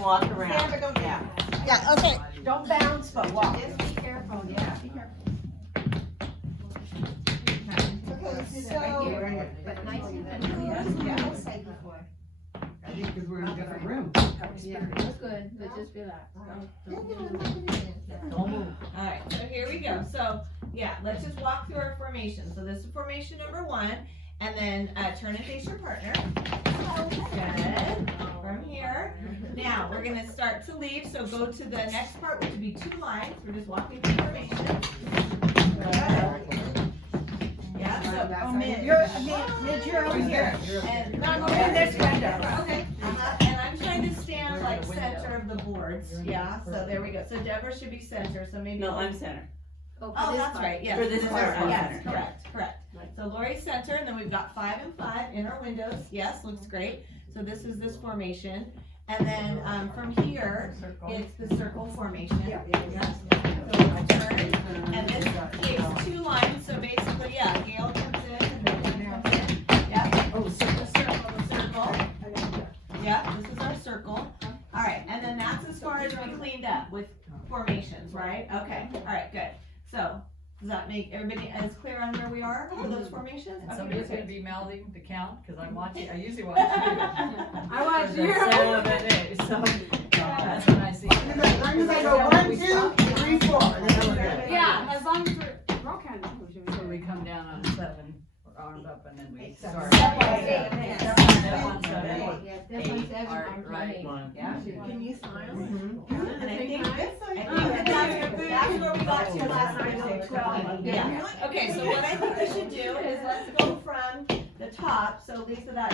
Walk around. Stand, but don't Yeah. Yeah, okay. Don't bounce, but walk. Just be careful, yeah, be careful. Okay, so. But nice and Yeah, I'll say before. I think because we're in a different room. Yeah, that's good, but just relax. Don't move. Alright, so here we go. So, yeah, let's just walk through our formation. So this is formation number 1, and then turn and face your partner. Good. From here. Now, we're gonna start to leave, so go to the next part, which would be 2 lines. We're just walking through formation. Good. Yeah, so, Midge, you're over here. and, No, go in this window. okay. And I'm trying to stand like center of the boards, yeah, so there we go. So Deborah should be center, so maybe. No, I'm center. Oh, that's right, yes. For this part, I'm Yes, center. correct. So Lori's center, and then we've got 5 and 5 in our windows, yes, looks great. So this is this formation, and then, from here, it's the circle formation. Yes. So we'll turn, and this takes 2 lines, so basically, yeah, Gail comes in, and then Jen comes in, yeah. Oh, circle. Yeah, this is our circle. All right, and then that's as far as we cleaned up with formations, right? Okay, all right, good. So, does that make everybody as clear on where we are for those formations? And Okay, somebody's gonna perfect. be mouthing the count, cause I'm watching, I usually watch you. I want you. So, That's when I see. As long as I go 1, 2, 3, 4. and then we're good. Yeah, as long as we're all kind of. So we come down on 7, we're arms up, and then we start. Can you smile? And I think that's where we got to last night. Yeah. Okay, so what I think we should do is let's go from the top. So Lisa,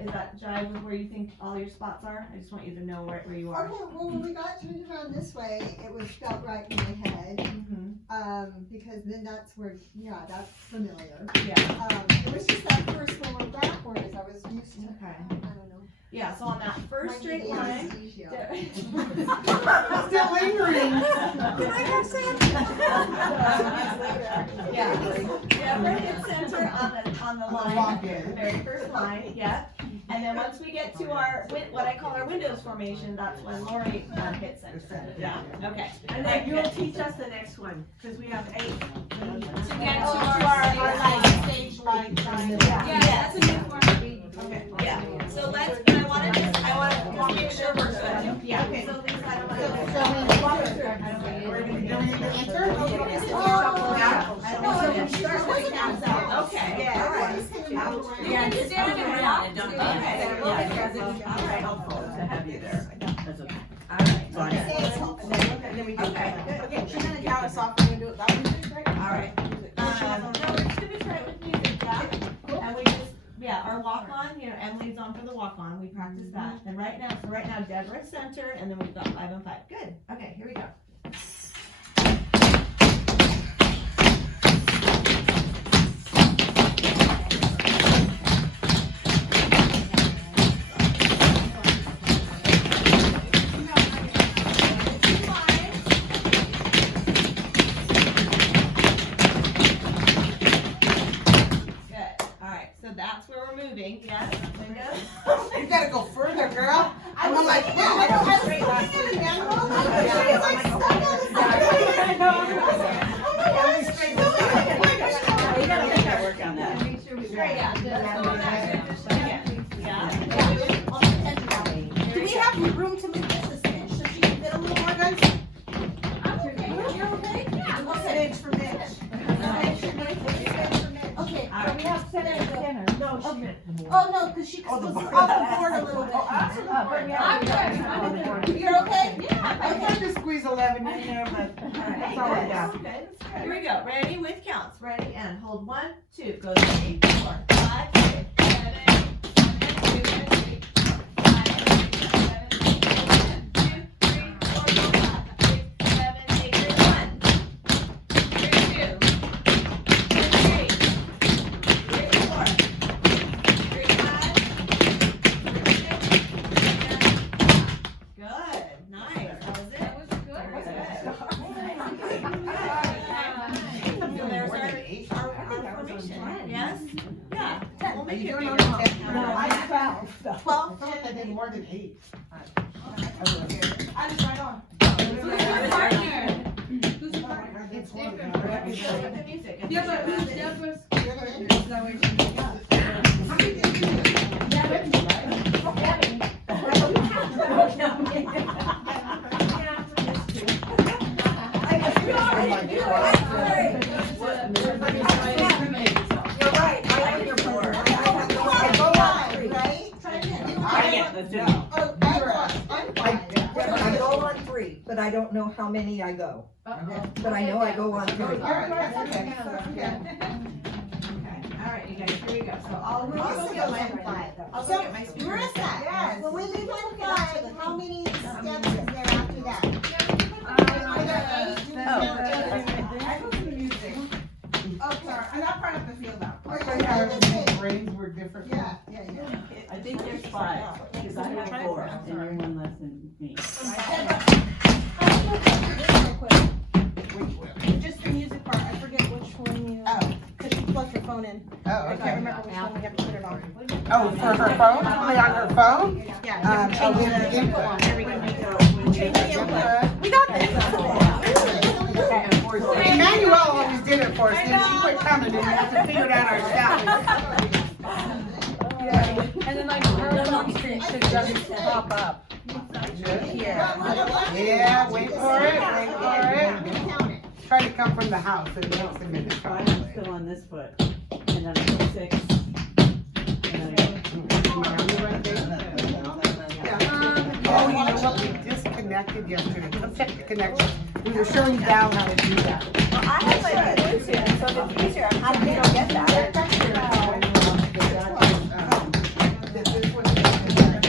is that jive with where you think all your spots are? I just want you to know where you are. Okay, well, when we got turned around this way, it was felt right in my head, because then that's where, yeah, that's familiar. Yeah. It was just that first one went backwards, I was used to, Okay. I don't know. Yeah, so on that first straight line. Still lingering. Yeah, Deborah hit center on the line, the very first line, yeah. And then once we get to our, what I call our windows formation, that's when Lori hits center. Yeah, okay. and then you'll teach us the next one, because we have 8. To get to our stage light. Yeah, that's a new form. Okay, yeah, so let's, but I wanna just make sure we're good. Yeah, okay, so Lisa, I don't wanna. Okay, yeah, all right. Yeah, just stand around and don't. Okay. Yeah, all right, helpful to have you there. That's okay. All right. Fine. And then we go. Okay, Okay, she's gonna count us off, we're gonna do it, that one's right? All right. No, we're just gonna try it with music, yeah? And we just, yeah, our walk-on, Emily's on for the walk-on, we practice that. And right now, Deborah's center, and then we've got 5 and 5. Good, okay, here we go. That's where we're moving, yes, windows. You gotta go further, girl. I'm like, You gotta make that work on that. Do we have room to move this a cinch, so she can fit a little more, guys? I'm okay, you're okay? Yeah. What's an inch for Mitch? Okay, so we have center. No, she meant. Oh, no, because she was off the board a little bit. I'm good. You're okay? Yeah. I tried to squeeze 11 in there, but that's all I got. Okay, here we go. Ready with counts. Ready and hold 1, 2. Go 3, 4, 5, 6, 7, 8, 1, 2, 3, 5, 6, 7, 8, 1, 2, 3, 4, 5, 6, 7, 8, 1, 3, 2, 3, 3, 4, 3, 5, 6, 7. Good, nice. That was it. That was good. That was good. So there's our formation, yes? Yeah, we'll Are make you it doing bigger. okay? No, I 12. 12, I felt like I did more than 8. still with the music. It's Yeah, but just- that was. Is that what you got? You're right, I am your board. I go on, right? Let's do it. Oh, I'm I go on 3, but I don't know how many I go. But I know I go on 3. Okay, okay. All right, you guys, here we go. So I'll go Also get goes my, on 5. I'll go get my speaker. Marissa, when we leave on 5, how many steps is there after that? Are there 8? Oh, sorry, I'm not part of the field out. Or So is our it- brains were different. Yeah, yeah, yeah. I think there's 5, because I have 4, and you're one less than me. Just the music part, I forget which one you, Oh, cause you plugged your phone in. oh, I can't okay. remember which one we have to put it on. Oh, for her phone, play on her phone? Yeah. Oh, we have the input. There we go. Change the input. We got this. Emmanuel always did it for us, then she quit coming, and we have to figure it out ourselves. And then like her phone screen should just pop up. Yeah, wait for it, wait for it. Try to come from the house, it takes a minute. 5 is still on this foot, and then I go 6, and then I Oh, you know what, we disconnected yesterday, let's check the connection. We were showing down how to do that. I have my Bluetooth, so if it's easier, I'm happy to go get that.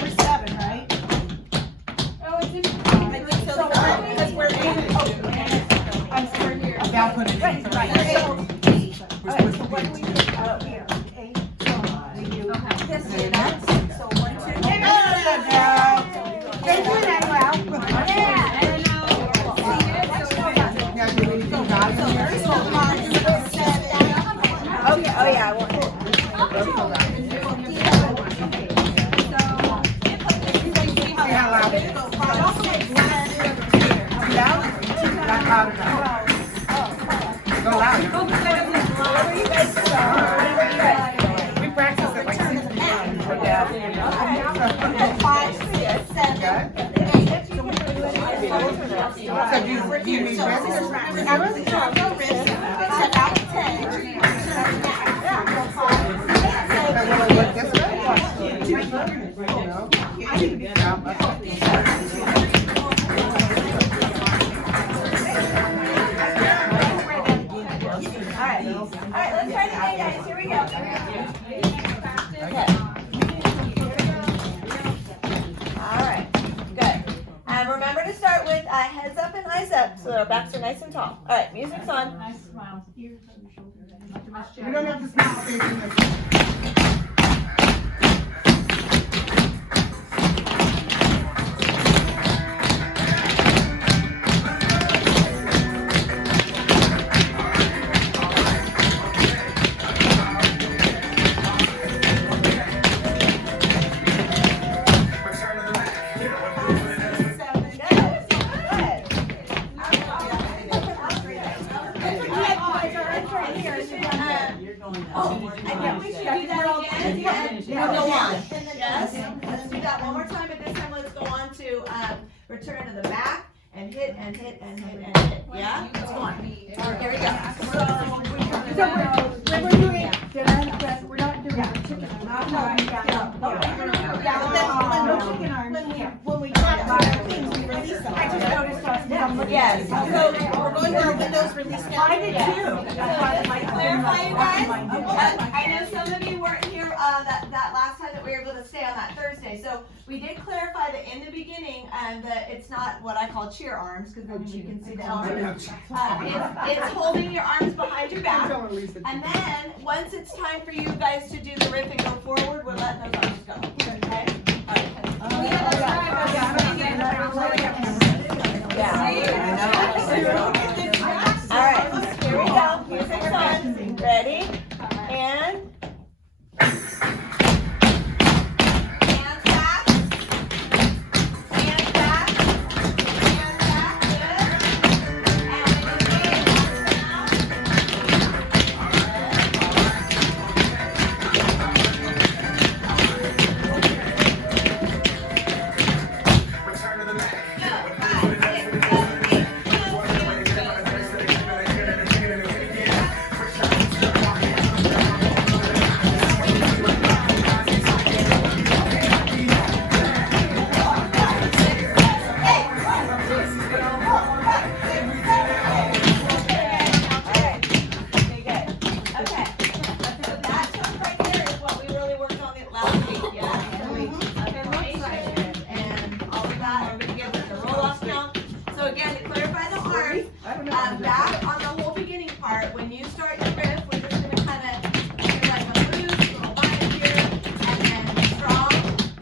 We're 7, right? Oh, it's in. I think so, because we're 8. I'm sorry, here. Val put it in. Alright, so what do we do? Here, 8. This is next, so 1, 2. They do that well. Now, do we go down here? Okay, oh yeah, I want it. See how loud it is? Too loud? Not loud enough. Go louder. We practiced it like 6 times. So do you need rest? Look this way? No? Alright, let's try it again, guys, here we go. Alright, good. And remember to start with heads up and eyes up, so our backs are nice and tall. Alright, music's on. Nice smile, ears on your shoulders, not too much We don't have to smile facing this. You're going Oh, I think we should do that again. Yeah, go on. Yes, let's do that one more time, but this time let's go on to, return to the back and hit and hit and hit and hit, yeah? Let's go on. Alright, here we go. When we're doing, we're not doing the chicken. When we get things, we release them. I just noticed us. Yes, So we're going through our Windows release now. I did too. That's why I might clarify, you guys, I know some of you weren't here, that last time that we were able to stay on that Thursday, so we did clarify that in the beginning, that it's not what I call cheer arms, cause then you can see the elbows. It's holding your arms behind your back, and then, once it's time for you guys to do the riff and go forward, we're letting those arms go, okay? Alright, here we go, music's on, ready, and hands back, hands back, hands back, good, and when you get hands down, count. So again, to clarify the arms, I don't know. back on the whole beginning part, when you start your riff, we're just gonna kinda do like a loose, little line here, and then strong,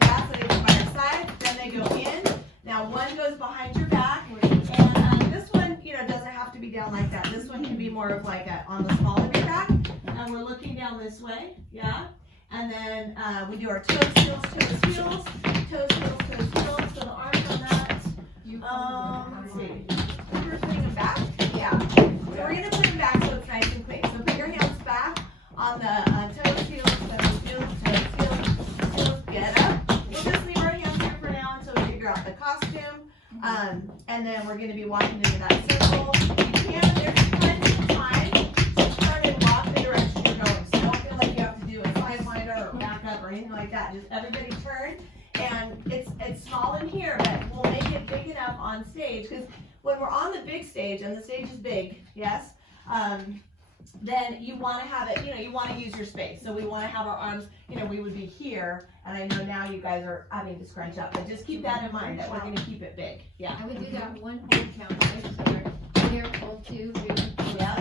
yeah, so they go by your side, then they go in. Now one goes behind your back, and this one, you know, doesn't have to be down like that. This one can be more of like on the small of your back, and we're looking down this way, yeah? And then, we do our toes, heels, toes, heels, toes, heels, toes, heels, so the arms on that. Let's see. We're putting them back? Yeah. So we're gonna put them back so it's nice and quick. So put your hands back on the toes, heels, toes, heels, toes, heels, heels, get up. We'll just leave our hands here for now until we figure out the costume. And then we're gonna be walking into that circle. You can, there's plenty of time to turn and walk the direction you're going. So don't feel like you have to do a sidewinder or back up or anything like that. Just everybody turn. And it's small in here, but we'll make it big enough on stage, because when we're on the big stage, and the stage is big, yes, then you wanna have it, you know, you wanna use your space. So we wanna have our arms, you know, we would be here, and I know now you guys are having to scrunch up, but just keep that in mind, that we're gonna keep it big, yeah. I would do that one whole count, right? So here, hold 2, 3, 4. Yeah,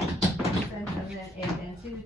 and then 8 and 2,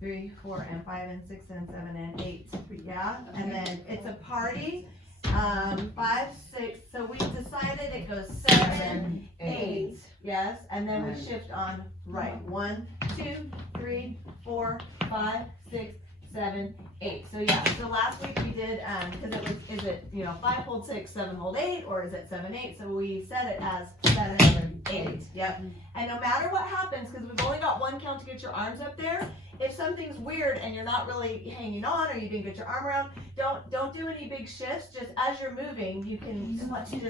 3, 4 and 5 and 6 and 7 and 8. Yeah, and then it's a party. 5, 6. So we decided it goes 7, 8. Yes, and then we shift on right. 1, 2, 3, 4, 5, 6, 7, 8. So yeah, so last week we did, because it was, is it, you know, 5 hold 6, 7 hold 8, or is it 7, 8? So we set it as 7, 8. Yep. And no matter what happens, because we've only got one count to get your arms up there, if something's weird and you're not really hanging on, or you didn't get your arm around, don't do any big shifts. Just as you're moving, you can exactly,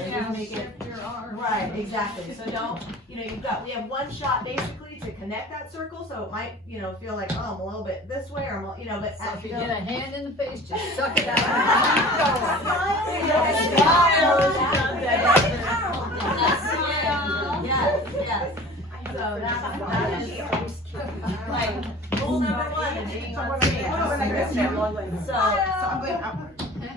and just make it your arm. right, exactly. So don't, you know, we have one shot basically to connect that circle. So it might, you know, feel like, oh, I'm a little bit this way, or I'm, you know, but So if as you you get go, a hand in the face, just suck it out. Yes. So that is like rule number 1 in being on stage. So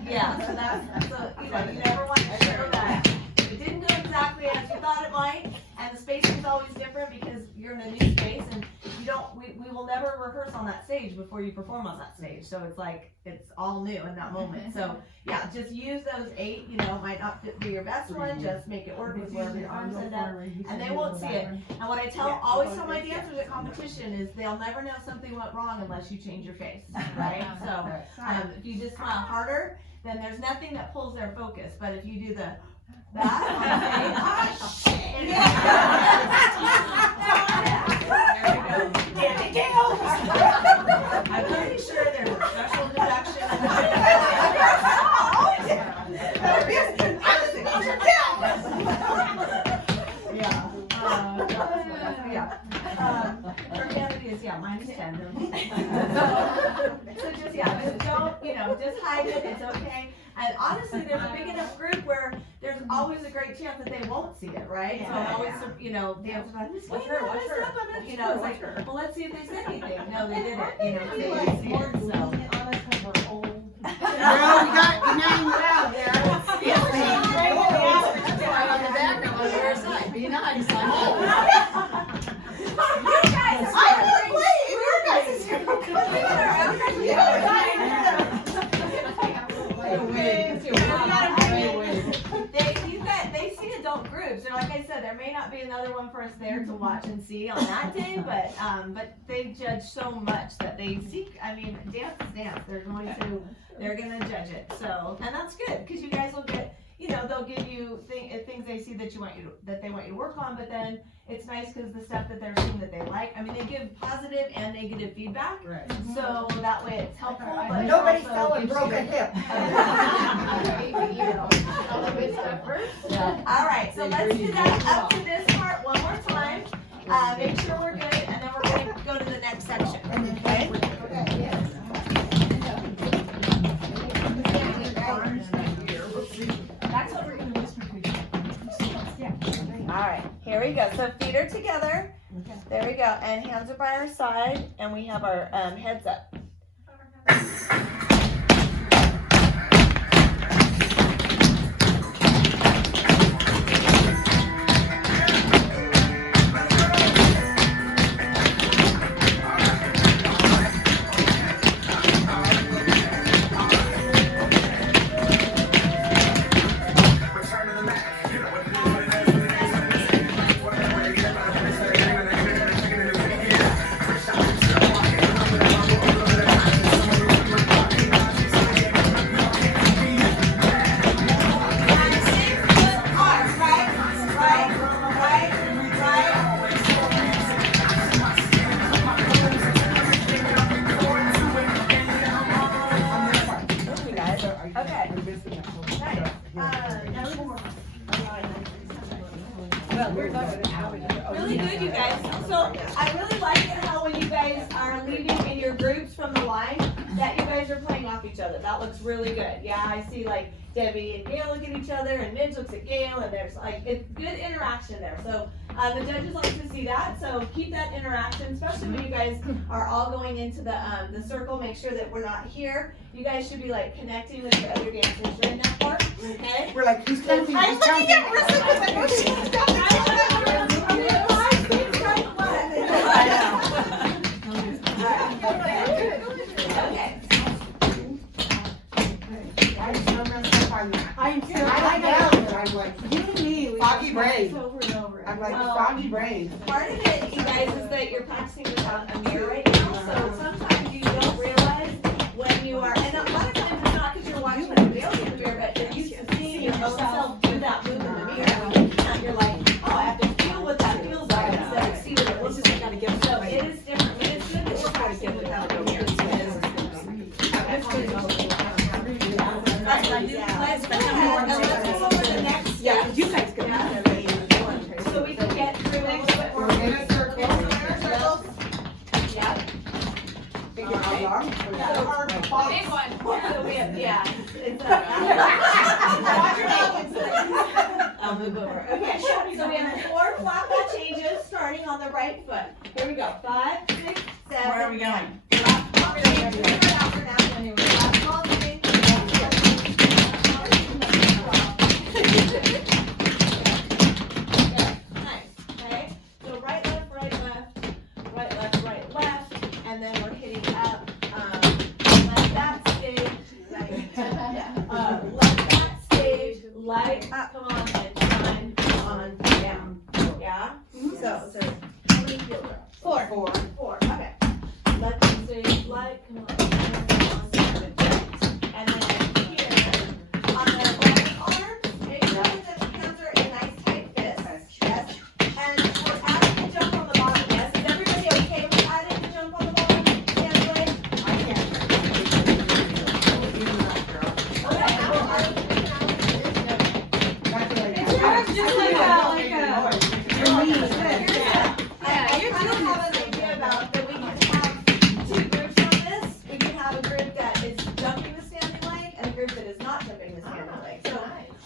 yeah, so that's, so, you know, you never want to show that it didn't go exactly as you thought it might, and the spacing is always different because you're in a new space, and you don't, we will never rehearse on that stage before you perform on that stage. So it's like, it's all new in that moment. So yeah, just use those 8, you know, might not be your best one, just make it work with wherever your arms end up, and they won't see it. And what I always tell my dancers at competition is they'll never know something went wrong unless you change your face, right? So if you just smile harder, then there's nothing that pulls their focus. But if you do that on stage, I'm pretty sure there's a special deduction. Profanity is, minus 10. So just, don't, you know, just hide it, it's okay. And honestly, there's a big enough group where there's always a great chance that they won't see it, right? So I'm always, you know, dancers like, Watch her. you know, it's like, well, let's see if they said anything. No, they didn't, you know, they didn't see it, so. Well, you got your name out there. On the back, I'm on your side. Be nice. They see adult groups, and like I said, there may not be another one for us there to watch and see on that day, but they judge so much that they see. I mean, dance is dance. They're gonna judge it. So, and that's good, because you guys will get, you know, they'll give you things they see that they want you to work on, but then it's nice because the stuff that they're seeing that they like, I mean, they give positive and negative feedback, Right. so that way it's helpful, but Nobody it's fell also and gives broke you- a hip. All the good stuff first. All right, so let's do that up to this part one more time, make sure we're good, and then we're gonna go to the next section, okay? That's what we're gonna whisper to each other. All right, here we go. So feet are together. There we go. And hands are by our side, and we have our heads up. Really good, you guys. So I really like it how when you guys are leaving in your groups from the line, that you guys are playing off each other. That looks really good. Yeah, I see like Debbie and Gail look at each other, and Midge looks at Gail, and there's like, it's good interaction there. So the judges like to see that, so keep that interaction, especially when you guys are all going into the circle. Make sure that we're not here. You guys should be like connecting with your other dancers during that part, okay? We're like, who's counting? I'm Who's looking counting? at Marissa because I know she's Okay. I'm so messed up on that. I'm so, I like that, but I'm like, you and me, we foggy brain. over and over. I'm like Well, foggy brain. Part of it, you guys, is that you're practicing without a mirror right now, so sometimes you don't realize when you are, and a lot of times it's not because you're watching somebody else in the mirror, but you're used to seeing your own self do that move in the mirror. And you're like, oh, I have to feel what that feels like instead of see what it looks like. So it is different, but it's good that we're practicing without a mirror. Let's go ahead and let's go over the next step. Yeah, you guys go. So we can get through a little bit more. We're in a circle. Yeah. Big one. So we have, yeah, it's I'll move over. Okay, so we have 4 flat ball changes starting on the right foot. Here we go. 5, 6, 7. Where are we going? Left ball change. Figure it out for now. Left ball change. Nice. Okay. So right, left, right, left, right, left, right, left, and then we're hitting up. Let that stage, right? Let that stage, light, come on, and shine on down. Yeah? So, how many feel there? 4. 4, okay. Let the stage, light, come on, shine on down. And then here, on the right arm, make sure that the hands are in nice tight fists. Yes. And we're adding the jump on the bottom, yes? Is everybody okay with adding the jump on the bottom? Hands away? I don't have an idea about that we can have 2 groups on this. We can have a group that is jumping the standing leg and a group that is not jumping the standing leg. So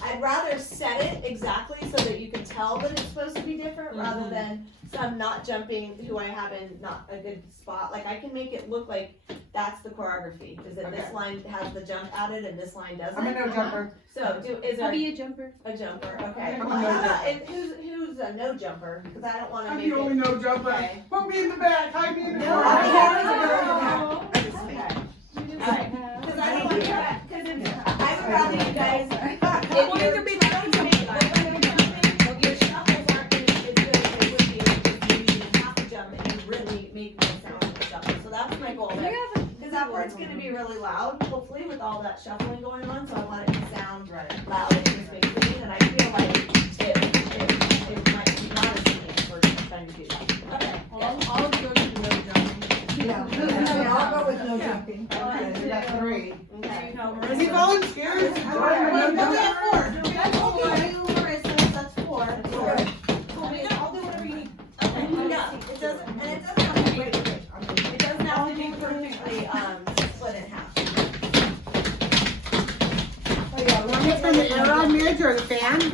I'd rather set it exactly so that you can tell that it's supposed to be different rather than some not jumping who I have in not a good spot. Like I can make it look like that's the choreography, is that this Okay. line has the jump added and this line doesn't. I'm a no jumper. So is there a jumper. a jumper? Okay. I'm a no jumper. And who's a no jumper? Because I don't want to I'm make the it. only no jumper. Okay. Put me in the back, hide me in the No, front. Alright, because I don't want to, because I would rather you guys, if you're trying to make, your shuffles aren't gonna be as good as they would be if you have to jump and you really make no sound with the shuffle. So that's my goal there. Because that part's gonna be really loud, hopefully, with all that shuffling going on, so I want it to sound loud and just be clean, and I feel like it might be not as clean for trying to do that. Okay. All of yours is no jumping. Yeah, I'll go with no jumping. Okay, we got 3. Okay. Any volunteers? Well, no, we have 4. Okay, you, Marissa, that's 4. I'll do whatever you need. Okay, no, it doesn't, and it doesn't have to be, it doesn't have to be perfectly, split in half. Want it from the air on Midge or the fan? You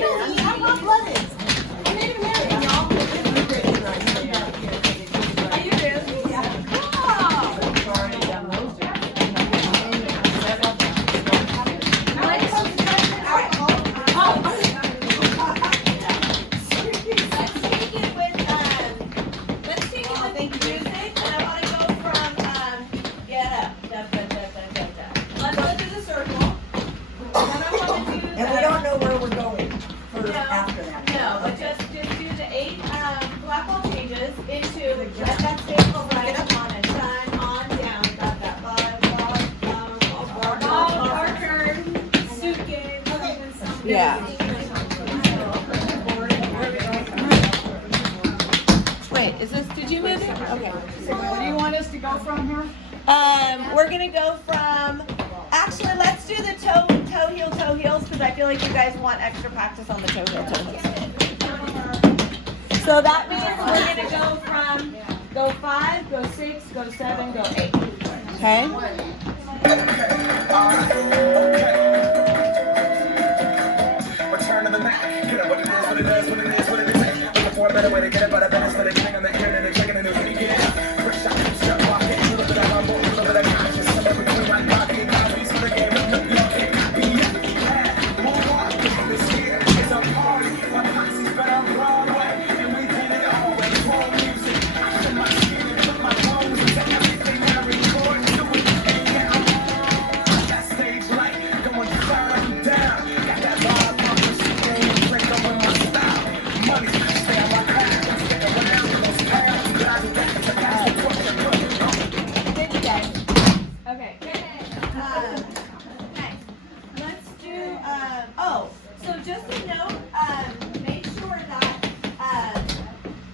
don't need, I'm not blooded. I'm Native American, y'all. Are you really? Yeah. Let's take it with music, and I wanna go from, get up, da, da, da, da, da, da. Let's go through the circle. And then I wanna do And we don't know where we're going for No. after that. No, but just do the 8 black ball changes into let that staple right on and shine on down. Got that ball, Parker, suit game. Yeah. Wait, is this, did you move it? Okay. Where do you want us to go from here? We're gonna go from, actually, let's do the toe heel, because I feel like you guys want extra practice on the toe hill. So that means we're gonna go 5, go 6, go 7, go 8. Okay? Return to the Mac. Get up what it is, what it does, what it is, what it is. Looking for a better way to get it, but I bet it's for the king on the ear and the chicken and the when you get it. First shot, step walking, a little bit of humble, a little bit of conscious. Somewhere between like coffee and coffees for the game. No, you can't copy yet. Move on, this here is a party. My posse's been on Broadway, and we did it all with full music. I shed my skin and put my bones into everything I record. Do it, and yeah, I'm on that stage light, going down, down. Got that vibe, I'm just sitting and drink up with my style. Money, stay on my path, stick around in those pounds. But I do that to guys who push and push. Thank you guys. Okay. Nice. Let's do, so just a note, make sure that,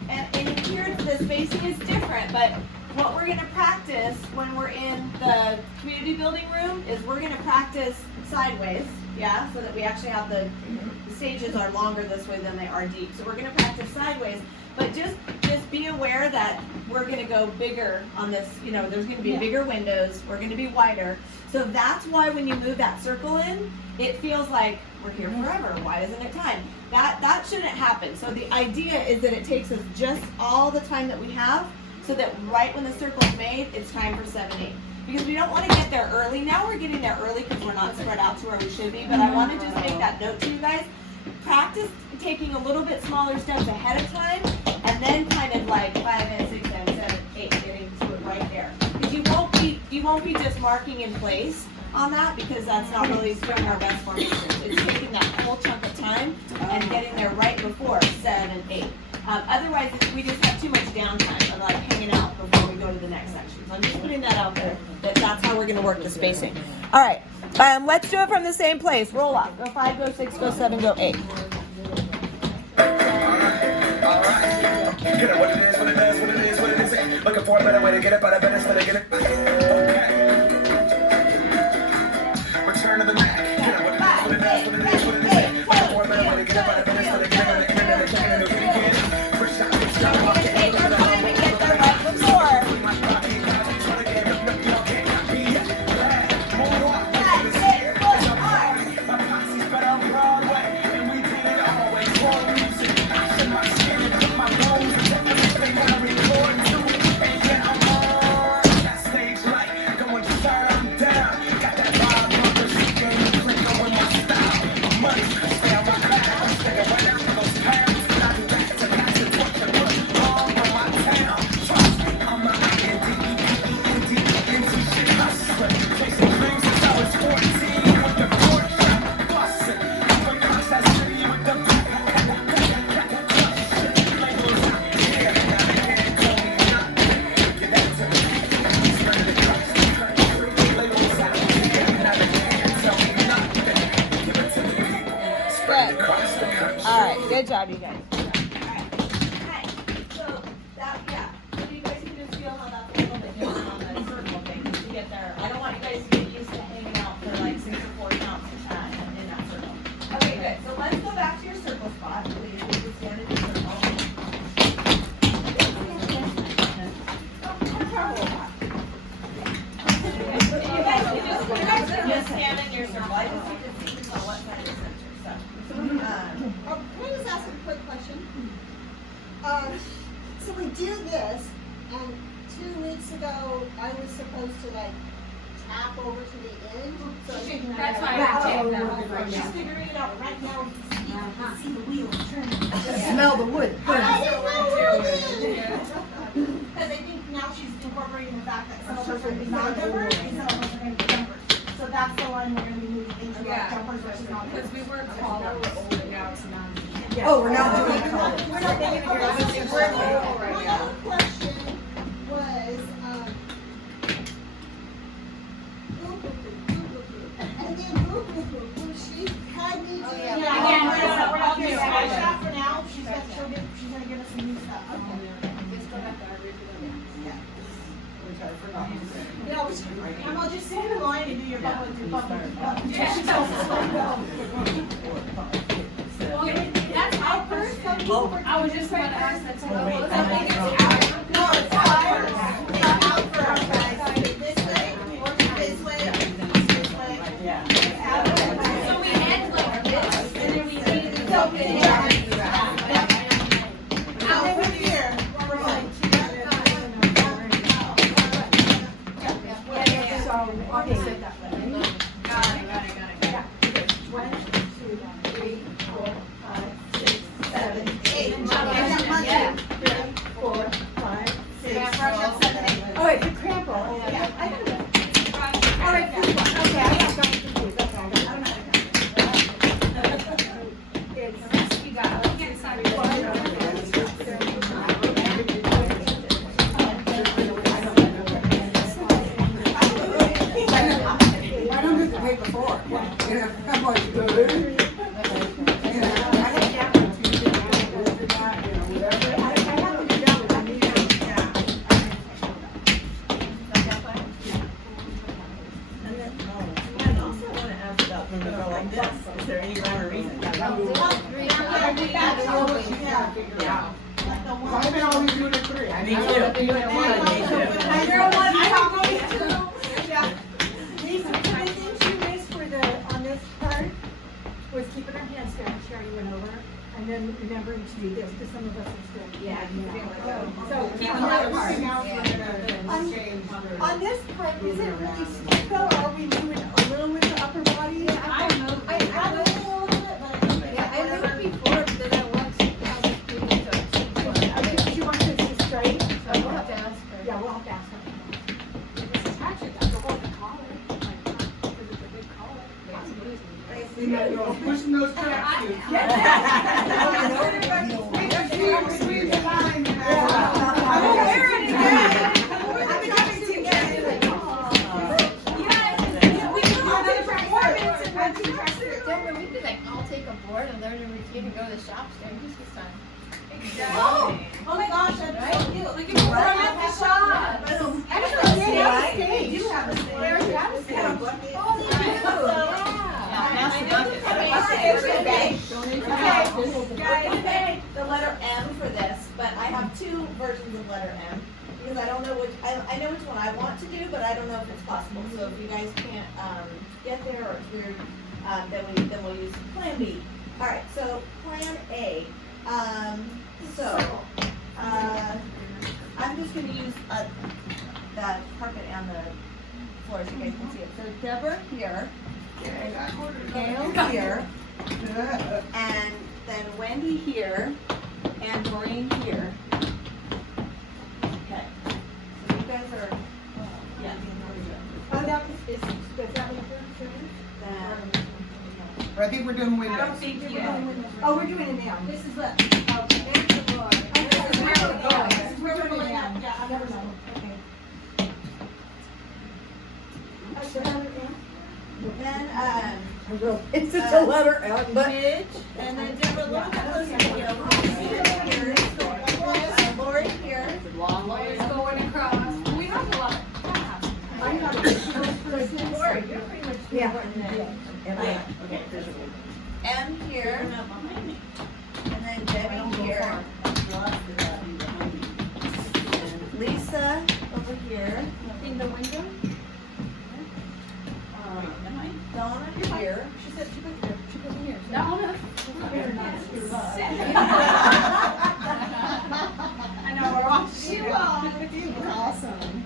and here the spacing is different, but what we're gonna practice when we're in the community building room is we're gonna practice sideways, yeah, so that we actually have the stages are longer this way than they are deep. So we're gonna practice sideways, but just be aware that we're gonna go bigger on this, you know, there's gonna be bigger windows, we're gonna be wider. So that's why when you move that circle in, it feels like we're here forever. Why isn't it time? That shouldn't happen. So the idea is that it takes us just all the time that we have, so that right when the circle's made, it's time for 7/8. Because we don't want to get there early. Now we're getting there early because we're not spread out to where we should be. But I want to just make that note to you guys. Practice taking a little bit smaller steps ahead of time, and then kind of like 5 and 6 and 7, 8, getting to it right there. Because you won't be just marking in place on that, because that's not really doing our best formations. It's taking that whole chunk of time and getting there right before 7 and 8. Otherwise, we just have too much downtime of like hanging out before we go to the next section. So I'm just putting that out there, that's how we're going to work the spacing. All right, let's do it from the same place. Roll up. Go 5, go 6, go 7, go 8. Get it, what it is, what it does, what it is, what it is. Looking for a better way to get it, but I bet it's for the get it. Okay. Return to the Mac. Get it, what it is, what it does, what it is, what it is. Looking for a better way to get it, but I bet it's for the get it. And the chicken and the when you get it. First shot, step walking, a little bit of humble, a little bit of conscious. Between my coffee and coffees for the game. No, you can't copy yet. Move on, this here is a party. My posse's been on Broadway, and we did it all with full music. I shed my skin and put my bones into everything I record. Do it, and yeah, I'm on that stage light, going down, down. Got that vibe, I'm just sitting and drink up with my style. Money, stay on my back, stay around in those pounds. But I do that to guys who push and push. All on my town. Trust me, I'm a INDEPENDENT shit hustler. Chasing dreams since I was 14 with the fourth shot busting. I'm across that city with the labels out there. Now they can't tell me nothing. Get that to me. Spread the trust. Labels out there. Now they can't tell me nothing. Give it to the people. Spread it across the country. All right, good job, you guys. All right. So that, yeah. So you guys can just feel how that's a little bit different on the circle thing to get there. I don't want you guys to get used to hanging out for like 6 or 4 counts in that circle. Okay, good. So let's go back to your circle spot. Please, we just stand in your circle. You guys can just stand in your circle. I just need to see on what side of the center. Can I just ask a quick question? So we do this, and 2 weeks ago, I was supposed to like tap over to the end. So That's why I taped that whole I'm just figuring it out right now. You can see the wheels turning. Smell the wood. I didn't know what it is. Because I think now she's incorporating the fact that some of us are not numbers, and some of us are going to be numbers. So that's the one we're going to be moving into, like jumpers versus non-jumpers. Because we were taller, we're older, now it's not. Oh, we're not doing color. We're not making it We're right right now. now. My other question was, and then she had me do. yeah. We're not doing that for now. She's gonna give us some new stuff. Yeah, I'm gonna just stand in line and do your bubble. Yeah, she tells us like, I was just about to ask that. Oh, wait, No, it's out. It's out first. This way, this way, this way. Yeah. So we had like this, and then we needed to go in. Out from here. We're going. Oh, it's a cramp roll. All right, this one. Okay, I got confused. Okay, I got it. You got it. Get inside. I don't get the paper for it. You know, I'm like, you know, I think that one too, you know, that, you know, whatever. I have to do that with that. And then, I also want to ask about when you go like this, is there any rhyme or reason? I've been always doing it three. Me too. Me too. Lisa, one of the things you missed for the, on this part, was keeping our hands down, Sherry went over, and then remembering to do this, because some of us are still. Yeah. So, Keep on on that the part. Change. On this part, is it really stiff though, are we moving a little with the upper body? I moved. I moved a little bit, but Yeah, I moved before, but then I want to have it moving to. Okay, do you want this to straight? So we'll have to ask her. Yeah, we'll have to ask her. Actually, that's the whole collar. Like, because it's a big collar. You know, you're pushing those straps, you. Squeeze the line, you know. I'm wearing it again. I'm becoming together. We Are they performance and my teacher? Then we could like all take a board and learn a routine and go to the shops during Christmas time. Oh my gosh, that's so cute. Look at the front of the shop. Actually, they have a stage. They do have a stage. They already have a stage. Oh, Okay, the letter M for this, but I have two versions of letter M, because I don't know which, I know which one I want to do, but I don't know if it's possible, so if you guys can't, get there, or it's weird, then we'll use Plan B. Alright, so Plan A, I'm just gonna use, that carpet and the floor so you guys can see it. So Deborah here, Gail here, and then Wendy here, and Maureen here. Okay, so you guys are, yeah. Oh, that is that what you're doing? Then, I think we're doing I windows. don't think you guys. Oh, we're doing it now. This is the, This is where we're going. this is where we're going at. Yeah, I never know. Okay. So now we're in? Then, It's just a letter L, but. Midge, and then Deborah, a little bit closer to you. Lori here. Lawyers going across. We have a lot of class. Are you not a person? Lori, you're pretty much. Yeah. And I, okay, visual. M here, You're not behind me. and then Debbie here. Lisa over here. In the window? Donna here. She said she put here. She goes in here. No. I know, we're watching. She will. Awesome.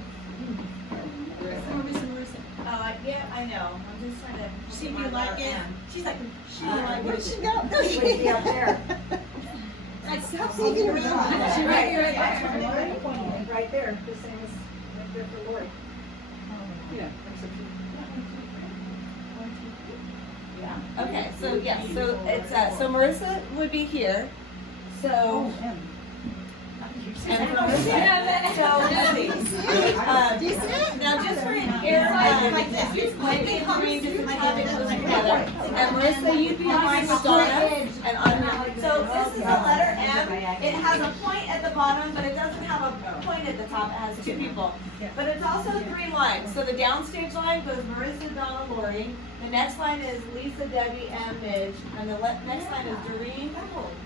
Yeah, I know. I'm just trying to. See if you like it. She's like, she like, where'd she go? Wait, see up there. Like, stop sneaking around. She right here, right there, the same as right there for Lori. Okay, so yes, so it's so Marissa would be here. So. And Marissa. So now just for air, like this, might be coming just might have it close together. And Marissa, you'd be on with Donna and on. So this is the letter M. It has has a point at the bottom, but it doesn't have a point at the top. It has two people. But it's also 3 lines. So the downstage line goes Marissa, Donna, Lori. The next line is Lisa, Debbie, and Midge. And the next line is Doreen,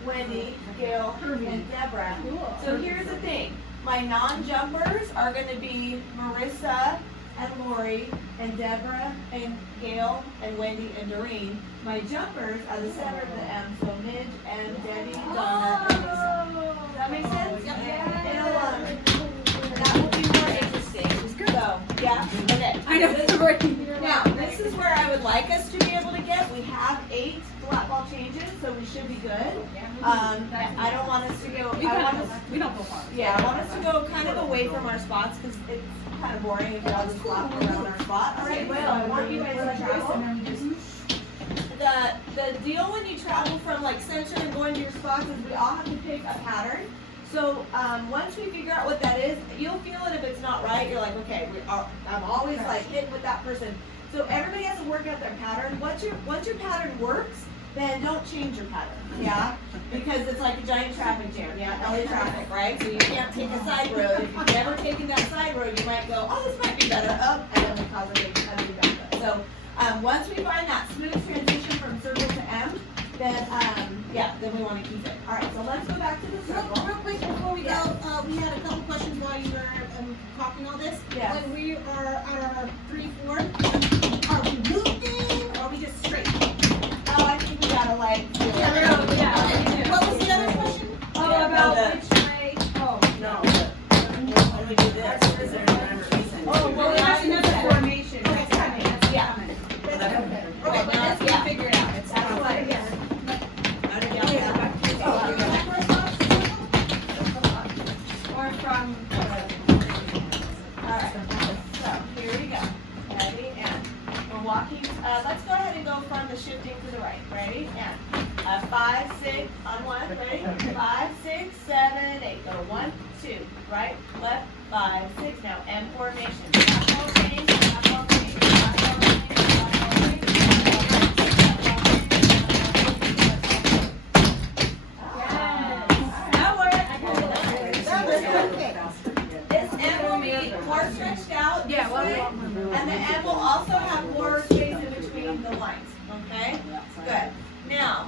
Wendy, Gail, and Deborah. So here's the thing. My non-jumpers are going to be Marissa and Lori and Deborah and Gail and Wendy and Doreen. My jumpers are the center of the M, so Midge and Debbie, Donna, and Lisa. Does that make sense? That will be more interesting. So, yeah, okay. I know, it's right. Now, this is where I would like us to be able to get. We have 8 flat ball changes, so we should be good. I don't want us to go. I want us. We don't go far. Yeah, I want us to go kind of away from our spots because it's kind of boring if we all just flop around our spot. All right, well, I want you guys to travel. The deal when you travel from like Central and going to your spots is we all have to pick a pattern. So once we figure out what that is, you'll feel it if it's not right. You're like, okay, I'm always like hitting with that person. So everybody has to work out their pattern. Once your pattern works, then don't change your pattern. Yeah, because it's like a giant traffic jam. Yeah, LA traffic, right? So you can't take a side road. If you've never taken that side road, you might go, oh, this might be better. Oh, and then it causes a big benefit. So once we find that smooth transition from circle to M, then then we want to keep it. All right, so let's go back to the circle. Real quick before we go, we had a couple questions while you were talking all this. Yeah. When we are at our 3-4, are we moving or are we just straight? Oh, I think we gotta like. Okay. What was the other question? About which way, No, when we do this, is there another reason? Oh, well, we have another formation. Okay, coming. Yeah. Okay, but that's we figure it out. That's what, yeah. or from, Alright, so here we go. Ready, and we're walking, let's go ahead and go from the shifting to the right. Ready, and 5, 6, on 1, ready? 5, 6, 7, 8. Go 1, 2, right, left, 5, 6. Now M formation. Left ball change, left ball change, left ball change, left ball change, This M will be more stretched out. Yeah, well, And the M will also have more space in between the lines, okay? Good. Now,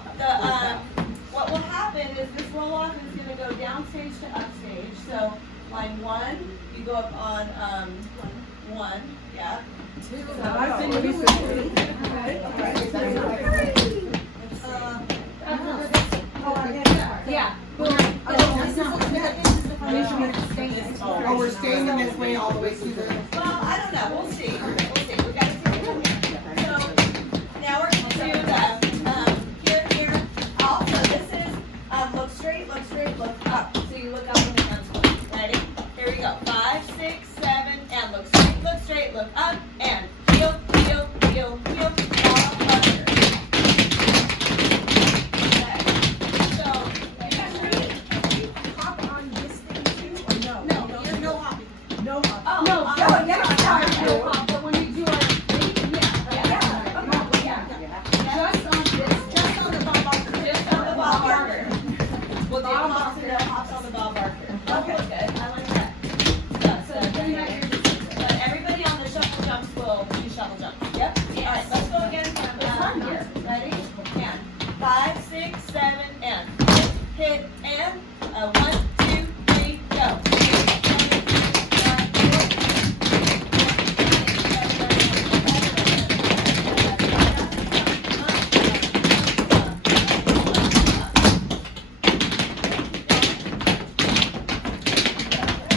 what will happen is this roll off is gonna go downstage to upstage. So line 1, you go up on 1, yeah. yeah. Oh, we're staying in this way all the way through the. Well, I don't know, we'll see. We gotta see. So, now we're gonna do the, here. Also, this is, look straight, look up. So you look up when the M's going. Ready? Here we go. 5, 6, 7, and look straight, look up, and heel, heel, heel, heel, ball, buster. Okay. So, you guys ready? Hop on this thing too, or no? No, you're no hopping. No, Oh, But when you do our, Just on the ball marker. just on the ball marker. We'll do hops and no hops on the ball marker. Okay, good. I like that. But everybody on the shuffle jumps will do shuffle jumps. Yep. All right, let's go again from here. Ready? And 5, 6, 7, and hit and 1, 2, 3, go.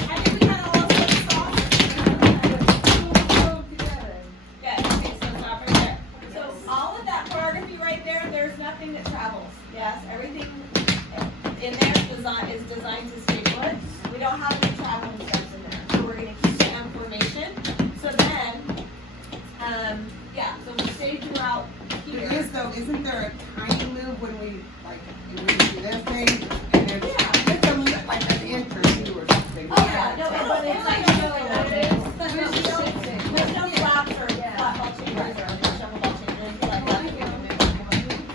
I think we kind of all sort of saw. Yeah, okay, so stop right there. So all of that choreography right there, there's nothing that travels. Yes, everything in there is designed to stay put. We don't have any traveling steps in there. So we're gonna keep the M formation. So then, so we stay throughout here. There is though, isn't there a tiny move when we do this thing? And there's a like an entrance or something. Oh yeah, no, it's like showing what it is. There's no flaps or flat ball changes or shuffle ball changes, anything like that.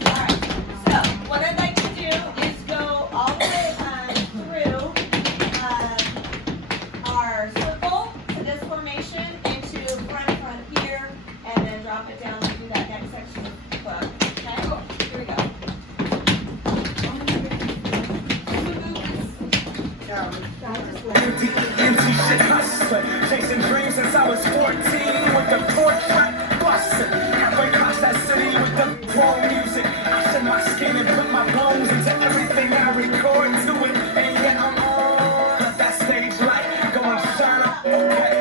Alright, so what I'd like to do is go all the way through record to it, and yet I'm on that stage light, going shine up, okay.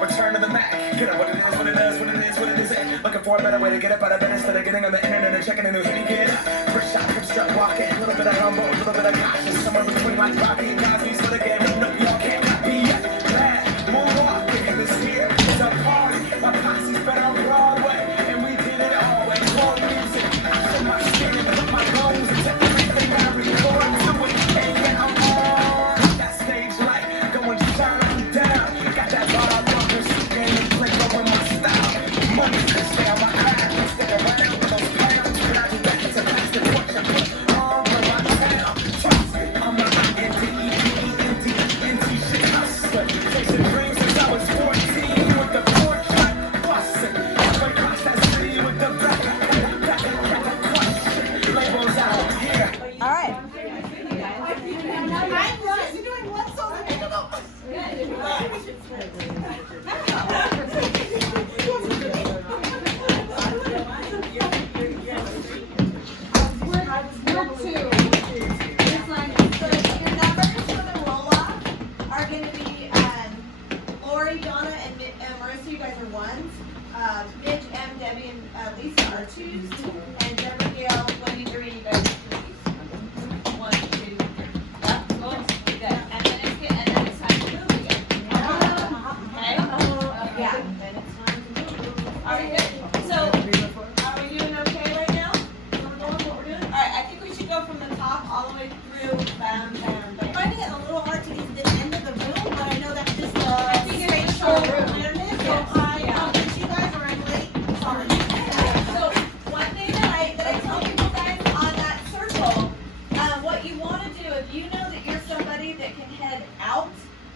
Return to the Mac, get up what it is, what it is, what it is, what it is. Looking for a better way to get up out of bed instead of getting on the internet and checking a new hit. Get up, first shot, come strut walking, a little bit of humble, a little bit of cautious, somewhere between like Rocky and Cosby's for the game. No, y'all can't copy yet. Bad moonwalking, this here is a party. My posse's been on Broadway, and we did it all way. More music, I my skin and put my bones into everything I record to it, and yet I'm on that stage light, going shine on down. Got that bar bumpers, game and play with my style. Money can stay on my eye, stick around with those clowns. When I do that, it's a master torch I put on for my town. Trust me, I'm a INTENT shit hustler. Chasing dreams since I was 14 with the porch light bustin'. Halfway across that city with the back question. Labels out here. All right. You're doing one song and I don't know. Your numbers for the roll-off are going to be Lori, Donna, and Marissa, you guys are ones. Midge, M, Debbie, and Lisa are twos. And Deborah, Gail, Wendy, Marie, you guys are threes. 1, 2, 3. Yep. Oh, good. And then it's time to move again. Okay? Yeah. Then it's time to move. All right, good. So, are we doing okay right now? We're doing what we're doing? All right, I think we should go from the top all the way through. Bam, bam, bam. I'm finding it a little hard to get to the end of the room, but I know that's just a spatial awareness, so if you guys are in late, sorry. So one thing that I tell people guys on that circle, what you want to do, if you know that you're somebody that can head out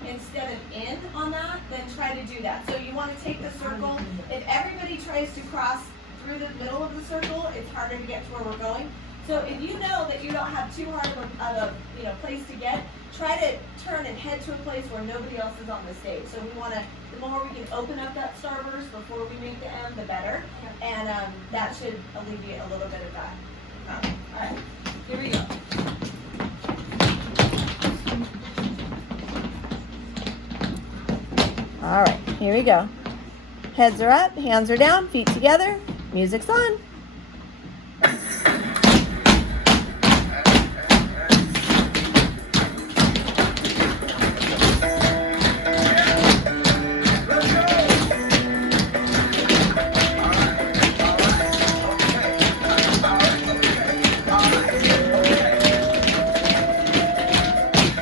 instead of in on that, then try to do that. So you want to take the circle. If everybody tries to cross through the middle of the circle, it's harder to get to where we're going. So if you know that you don't have too hard of a place to get, try to turn and head to a place where nobody else is on the stage. So we want to, the more we can open up that starburst before we make the M, the better. And that should alleviate a little bit of that. All right, here we go. All right, here we go. Heads are up, hands are down, feet together, music's on.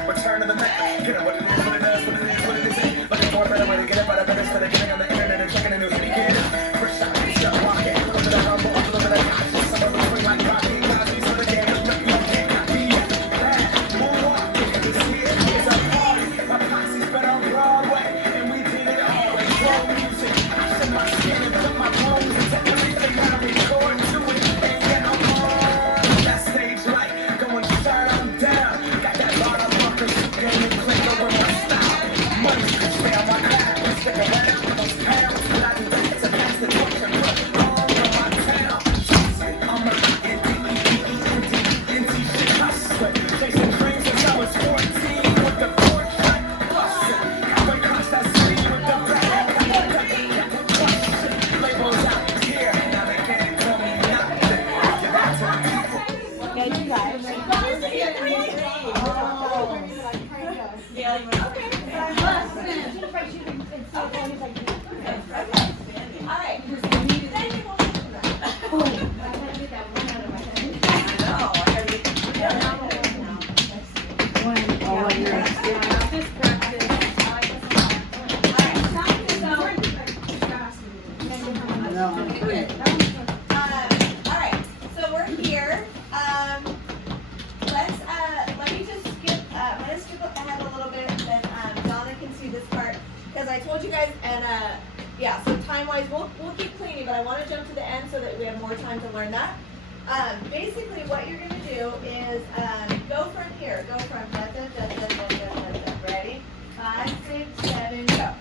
Return to the Mac, get up what it is, what it is, what it is, what it is. Looking for a better way to get up out of bed instead of getting on the internet and checking a new hit. Get up, first shot, come strut walking, a little bit of humble, a little bit of cautious, somewhere between like Rocky and Cosby's for the game. No, you can't copy yet. Bad moonwalking, this here is a party. My posse's been on Broadway, and we did it all way. More music, I shed my skin and put my bones into everything I record to it, and yet I'm on that stage light, going shine on down. Got that bar bumpers, game and play with my style. Money can stay on my eye, stick around with those pounds. When I do that, it's a master torch I put on for my town. Trust me, I'm a INTENT shit hustler. Chasing dreams since I was 14 with the porch light bustin'. Halfway across that city with the back question. Labels out here, now they can't tell me nothing. Give that to the people. Okay, you guys. Yeah, okay. All right. Then you want to do that. All right, so we're here. Let me just skip, I'm gonna skip ahead a little bit, then Donna can see this part, because I told you guys, and yeah, so time-wise, we'll keep cleaning, but I want to jump to the end so that we have more time to learn that. Basically, what you're gonna do is go from here, go from da da da da da da da. Ready? 5, 6, 7, go.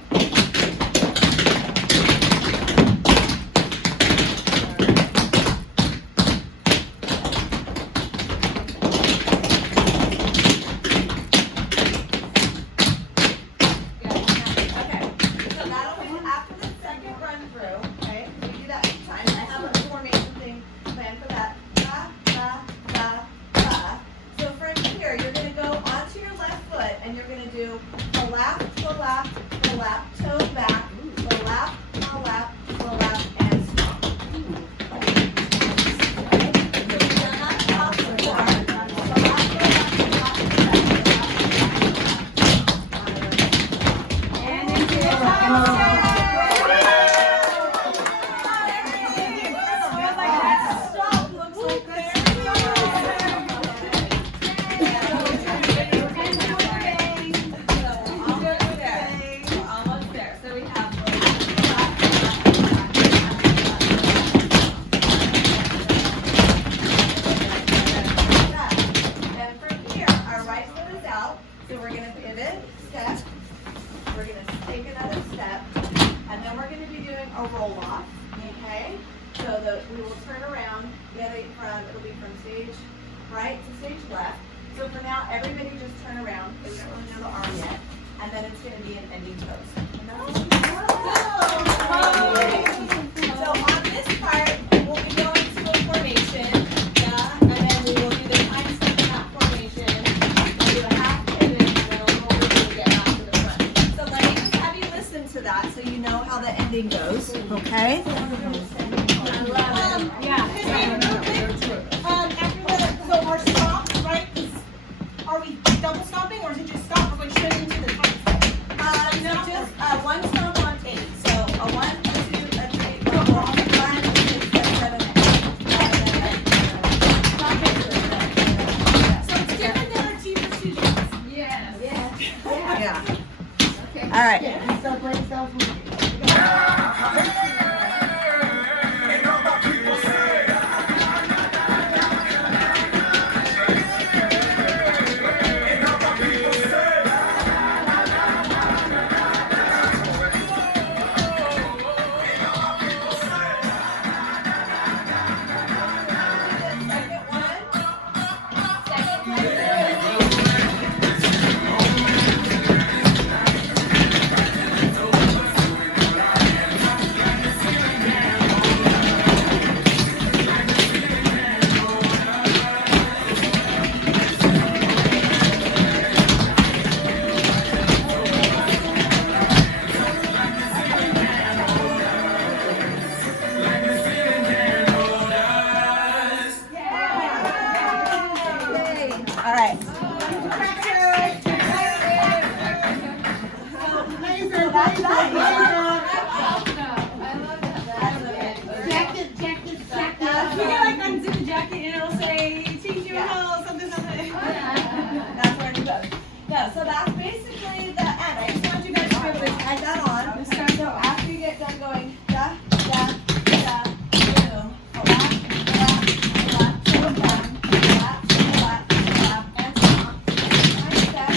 stage right to stage left. So for now, everybody just turn around, because we don't really know the arm yet, and then it's gonna be an ending pose. And that's what we do. So on this part, we'll be going to a formation, and then we will do the time step in that formation, we'll do a half pivot, and then a little bit to get back to the front. So let me just have you listen to that, so you know how the ending goes, okay? So our stop, right, are we double stopping or is it just stop? We're going straight into the time step. No, just one stomp on 8. So a 1, a 2, a 3, a 4, 5, 6, 7, 8. So it's different than our T for students. Yes. Yeah. All right. Yeah, so break those moving. Second one. Second one. All right. Unzip the jacket and it'll say, teach you how something, something. That's where it goes. No, so that's basically the end. I just want you guys to be able to tag that on. So after you get done going da, da, da, boom, a lap, to the front, and stomp. Nice step.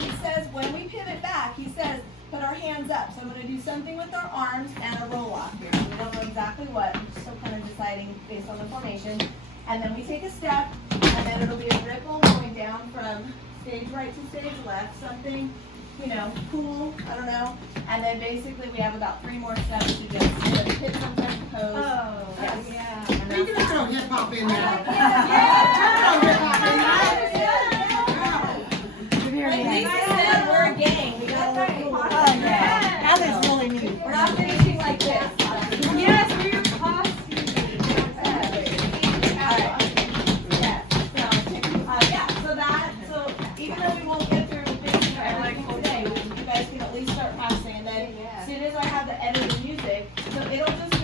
He says when we pivot back, he says put our hands up. So I'm going to do something with our arms and a roll off here. We don't know exactly what. We're still kind of deciding based on the formation. And then we take a step, and then it'll be a ripple going down from stage right to stage left. Something, you know, cool, I don't know. And then basically we have about 3 more steps to just hit some type of pose. Oh, Yes. yeah. And You that's can throw hip hop in there. Lisa said we're a gang. We got a little cool. Oh, yeah. That is really neat. We're not finishing like this. Yes, we're costumes. So even though we won't get through everything today, you guys can at least start practicing, and then as soon as I have the edited music, so it'll just